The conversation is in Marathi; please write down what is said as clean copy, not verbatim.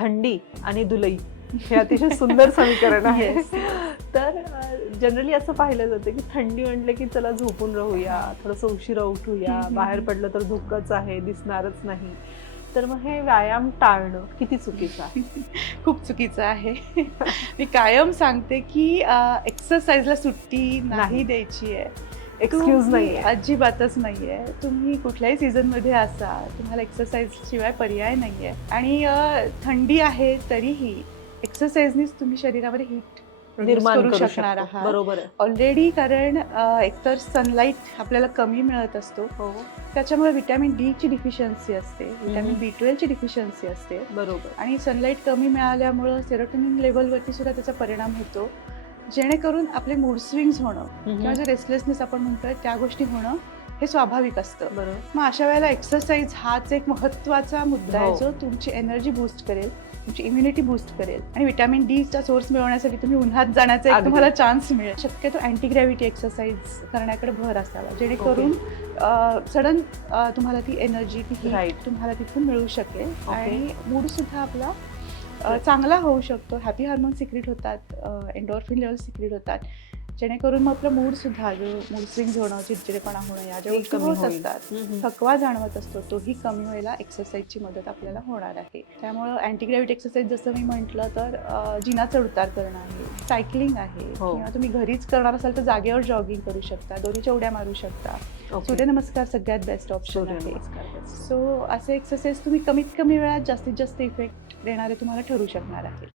थंडी आणि दुलई हे अतिशय सुंदर समीकरण आहे. तर जनरली असं पाहिलं जातं की थंडी म्हटलं की चला झोपून राहूया, थोडंसं उशिरा उठूया, बाहेर पडलं तर धुकंच आहे, दिसणारच नाही. तर मग हे व्यायाम टाळणं किती चुकीचं आहे? खूप चुकीचं आहे. मी कायम सांगते की एक्सरसाइजला सुट्टी नाही. नाही द्यायची आहे. एक्सक्यूज तुम्ही नाहीये. अजिबातच नाहीये. तुम्ही कुठल्याही सीझनमध्ये असा, तुम्हाला एक्सरसाइज शिवाय पर्याय नाहीये. आणि थंडी आहे तरीही एक्सरसाइजनीच तुम्ही शरीरामध्ये हीट निर्माण करू करू शकणार शकतो. आहात बरोबर आहे. ऑलरेडी. कारण एकतर सनलाईट आपल्याला कमी मिळत असतो, हो, त्याच्यामुळे व्हिटॅमिन डी ची डिफिशियन्सी असते, व्हिटॅमिन B12 ची डिफिशियन्सी असते. बरोबर. आणि सनलाईट कमी मिळाल्यामुळं सेरोटोनिन लेवलवरती सुद्धा त्याचा परिणाम होतो, जेणेकरून आपले मूड स्विंग्स होणं किंवा जे रेस्टलेसनेस आपण म्हणतोय त्या गोष्टी होणं हे स्वाभाविक असतं. बरोबर. मग अशा वेळेला एक्सरसाइज हाच एक महत्त्वाचा मुद्दा आहे हो. जो तुमची एनर्जी बूस्ट करेल, तुमची इम्युनिटी बूस्ट करेल आणि व्हिटॅमिन डीचा सोर्स मिळवण्यासाठी तुम्ही उन्हात जाण्याचा एक अगदी. तुम्हाला चान्स मिळेल. शक्यतो अँटी ग्रॅव्हिटी एक्सरसाइज करण्याकडे भर असावा, जेणेकरून सडन तुम्हाला ती एनर्जी, ती heat Right. तुम्हाला तिथून मिळू शकेल Okay. आणि मूड सुद्धा आपला चांगला होऊ शकतो. हॅपी हार्मोन सिक्रीट होतात, एंडोर्फिन लेवल सिक्रीट होतात, जेणेकरून मग आपला मूड सुद्धा, जो मूड स्विंग्स होणं, चिडचिडेपणा होणं, या ज्या ते गोष्टी कमी होत होईल. असतात, थकवा जाणवत असतो, तोही कमी व्हायला एक्सरसाइजची मदत आपल्याला होणार आहे. त्यामुळं अँटी ग्रॅव्हिटी एक्सरसाइज जसं मी म्हटलं तर जिना चढउतार करणं आहे, सायकलिंग आहे, हो. किंवा तुम्ही घरीच करणार असाल तर जागेवर जॉगिंग करू शकता, दोरीच्या उड्या मारू शकता. Okay. सूर्यनमस्कार सगळ्यात बेस्ट ऑप्शन आहे. सूर्यनमस्कार best. सो असे एक्सरसाइज तुम्ही कमीत कमी वेळात जास्तीत जास्त इफेक्ट देणारे तुम्हाला ठरू शकणार आहे.